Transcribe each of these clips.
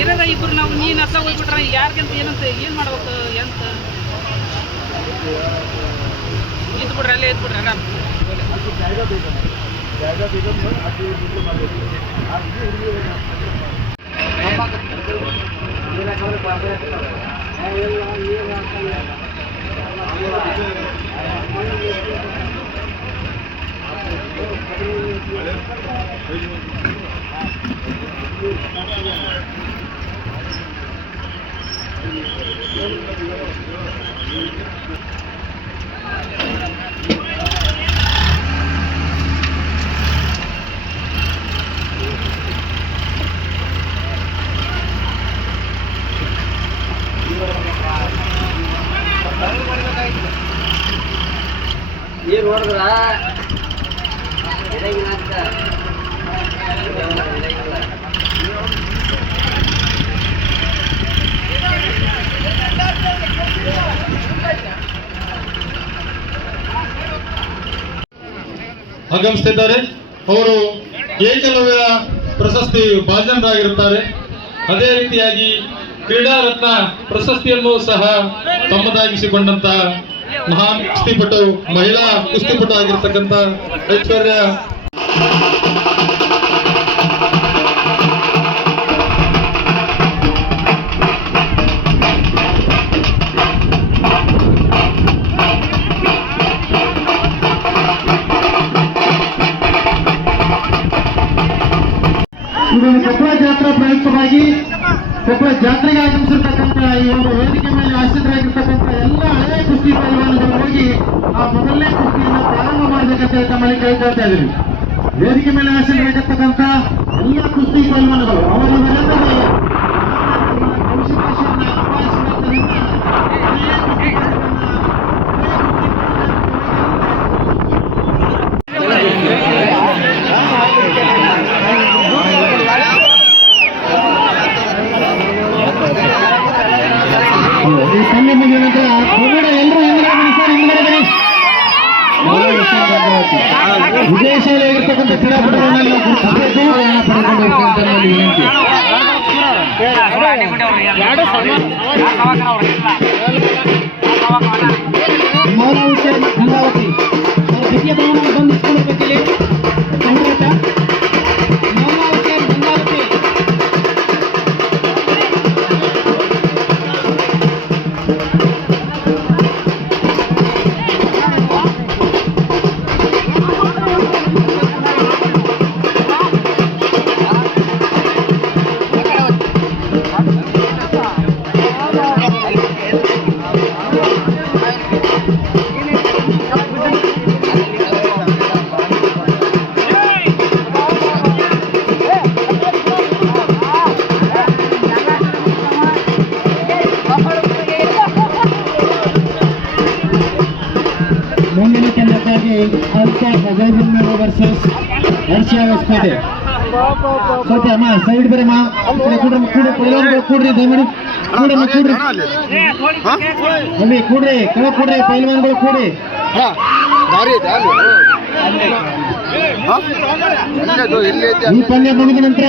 ಏನಾರ ಇಬ್ರು ನಾವು ನೀನು ಅತ್ತ ಹೋಗ್ಬಿಟ್ರೆ ಯಾರಿಗಂತ ಏನಂತ ಏನು ಮಾಡ್ಬೇಕು ಎಂತ ಇದ್ದು ಬಿಡ್ರಿ ಅಲ್ಲೇ ಇದ್ದು ಬಿಡ್ರಿ ಆರಾಮ್ ನೀರು ನೋಡಿದ್ರ ಎಡಗಿಲ್ಲ ಅಂತ ಆಗಮಿಸುತ್ತಿದ್ದಾರೆ. ಅವರು ಏಕಲವ್ಯ ಪ್ರಶಸ್ತಿ ಭಾಜನರಾಗಿರುತ್ತಾರೆ. ಅದೇ ರೀತಿಯಾಗಿ ಕ್ರೀಡಾ ರತ್ನ ಪ್ರಶಸ್ತಿಯನ್ನು ಸಹ ತಮ್ಮದಾಗಿಸಿಕೊಂಡಂತ ಮಹಾನ್ ಕುಸ್ತಿಪಟು, ಮಹಿಳಾ ಕುಸ್ತಿಪಟು ಆಗಿರ್ತಕ್ಕಂಥ ಐಶ್ವರ್ಯ ಕೊಪ್ಪಳ ಜಾತ್ರಾ ಪ್ರಯುಕ್ತವಾಗಿ ಕೊಪ್ಪಳ ಜಾತ್ರೆಗೆ ಆಗಮಿಸಿರ್ತಕ್ಕಂಥ ಈ ಒಂದು ವೇದಿಕೆ ಮೇಲೆ ಆಶ್ರಿತರಾಗಿರ್ತಕ್ಕಂಥ ಎಲ್ಲ ಹಳೆಯ ಕುಸ್ತಿ ಪೈಲ್ವಾನಗಳು ಹೋಗಿ ಆ ಮೊದಲನೇ ಕುಸ್ತಿಯನ್ನು ಪ್ರಾರಂಭ ಮಾಡಬೇಕಂತ ತಮ್ಮಲ್ಲಿ ಕೇಳ್ಕೊಳ್ತಾ ಇದ್ದೀವಿ. ವೇದಿಕೆ ಮೇಲೆ ಆಶ್ರಿತರಾಗಿರ್ತಕ್ಕಂಥ ಎಲ್ಲ ಕುಸ್ತಿ ಪೈಲ್ವಾನಗಳು ಅವರವರೆಲ್ಲರಿಗೆ ಅವಕಾಶವನ್ನು ಅಪಾಯಿಸಿದ್ದರಿಂದ ಈ ಪಂದ್ಯ ಮುಗಿದ ನಂತರ ಎಲ್ಲರೂ ವಿಜಯಶಾಲಿಯಾಗಿರ್ತಕ್ಕಂಥ ಕ್ರೀಡಾಪಟುಗಳನ್ನೆಲ್ಲ ಗುರುತಿಸಬೇಕು, ಪಡೆದುಕೊಂಡಿರ್ತಕ್ಕಂಥ ವಿನಂತಿ. ಗಂಗಾವತಿ ದ್ವಿತೀಯ ಬಹುಮಾನ ಬಂದಿಟ್ಕೊಳ್ಬೇಕಿಲ್ಲಿ ಸಂಗೀತ ಗಂಗಾವತಿ ಮುಂದಿನ ತಂಡಕ್ಕಾಗಿ ಅಲ್ತಾಫ್ ಅಜಯ್ಬುಲ್ ವರ್ಸಸ್ ಹರ್ಷ ಹೊಸಪೇಟೆ. ಸ್ವಲ್ಪ ಅಮ್ಮ ಸೈಡ್ ಬರಮ್ಮ, ಕೂಡ್ರಿ ದಯಮಾಡಿ ಕೂಡ್ರಿ ಅಲ್ಲಿ ಕೂಡ್ರಿ ಕೆಳಗೆ ಕೂಡ್ರಿ ಪೈಲ್ವಾನ್ಗಳು ಕೂಡ್ರಿ. ಈ ಪಂದ್ಯ ಮುಗಿದ ನಂತರ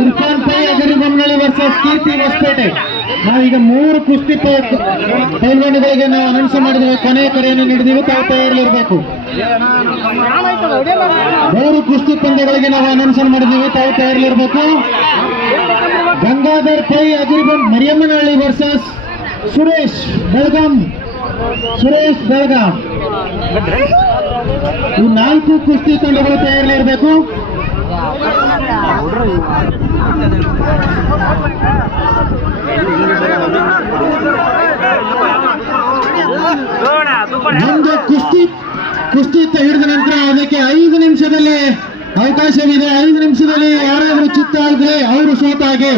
ಇರ್ಫಾನ್ ಪೈ ಅಗರಿಬೊಮ್ಮನಹಳ್ಳಿ ವರ್ಸಸ್ ಕೀರ್ತಿ ಹೊಸಪೇಟೆ. ನಾವೀಗ 3 ಕುಸ್ತಿ ಪೈಲ್ವಾನ್ಗಳಿಗೆ ನಾವು ಅನೌನ್ಸ್ ಮಾಡಿದ್ದೇವೆ. ಕೊನೆಯ ಕರೆಯನ್ನು ನೀಡಿದೀವಿ, ತಾವು ತಯಾರಿರಬೇಕು. 3 ಕುಸ್ತಿ ಪಂದ್ಯಗಳಿಗೆ ನಾವು ಅನೌನ್ಸ್ ಮಾಡಿದ್ದೀವಿ, ತಾವು ತಯಾರಿರಬೇಕು. ಗಂಗಾಧರ್ ಪೈ ಅಗರಿಬೊಮ್ಮ ಮರಿಯಮ್ಮನಹಳ್ಳಿ ವರ್ಸಸ್ ಸುರೇಶ್ ಬೆಳಗಾಂ. ಈ 4 ಕುಸ್ತಿ ತಂಡಗಳು ತಯಾರಿರಬೇಕು. ಒಂದು ಕುಸ್ತಿ ಹಿಡಿದ ನಂತರ ಅದಕ್ಕೆ 5 ನಿಮಿಷದಲ್ಲಿ ಅವಕಾಶವಿದೆ. 5 ನಿಮಿಷದಲ್ಲಿ ಯಾರಾದರೂ ಚಿತ್ತ ಆಗಿದ್ರೆ ಅವರು ಸೋತಾಗೆ.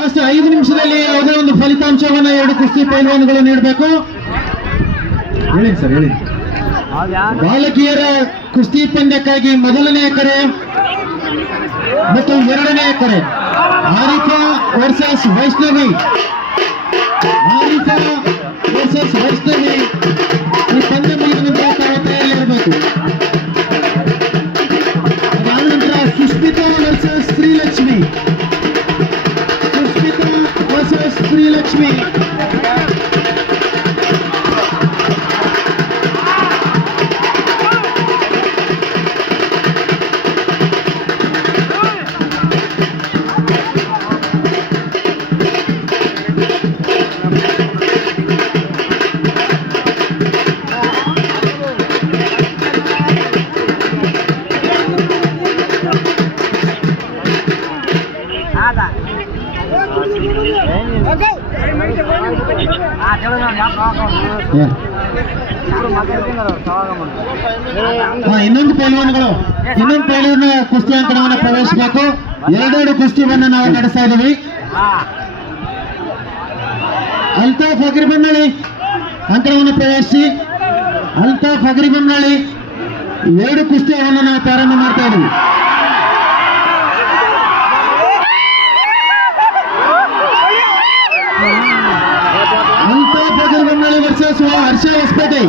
ಲಾಸ್ಟ್ 5 ನಿಮಿಷದಲ್ಲಿ ಯಾವುದೇ ಒಂದು ಫಲಿತಾಂಶವನ್ನು 2 ಕುಸ್ತಿ ಪೈಲ್ವಾನ್ಗಳು ನೀಡಬೇಕು. ಹೇಳಿ ಸರ್, ಹೇಳಿ. ಬಾಲಕಿಯರ ಕುಸ್ತಿ ಪಂದ್ಯಕ್ಕಾಗಿ ಮೊದಲನೆಯ ಕರೆ ಮತ್ತು 2ನೇ ಕರೆ ಆರಿಫಾ ವರ್ಸಸ್ ವೈಷ್ಣವಿ. ಈ ಪಂದ್ಯ ಮುಗಿದ ನಂತರ ತಾವು ತಯಾರಿರಬೇಕು. ಇನ್ನೊಂದು ಪೈಲವಾನ ಕುಸ್ತಿ ಅಂಕಣವನ್ನು ಪ್ರವೇಶಿಸಬೇಕು. ಎರಡೆರಡು ಕುಸ್ತಿಯನ್ನು ನಾವು ನಡೆಸ್ತಾ ಇದ್ದೀವಿ. ಅಲ್ತಾಫ್ ಅಗ್ರಿಬೊಮ್ಮನಹಳ್ಳಿ ಅಂಕಣವನ್ನು ಪ್ರವೇಶಿಸಿ. ಅಲ್ತಾಫ್ ಅಗ್ರಿಬೊಮ್ಮನಹಳ್ಳಿ ಎರಡು ಕುಸ್ತಿಯನ್ನು ನಾವು ಪ್ರಾರಂಭ ಮಾಡ್ತಾ ಇದ್ದೀವಿ. ಅಲ್ತಾಫ್ ಅಗ್ರಿಬೊಮ್ಮನಹಳ್ಳಿ ವರ್ಸಸ್ ಹರ್ಷ ಹೊಸಪೇಟೆ.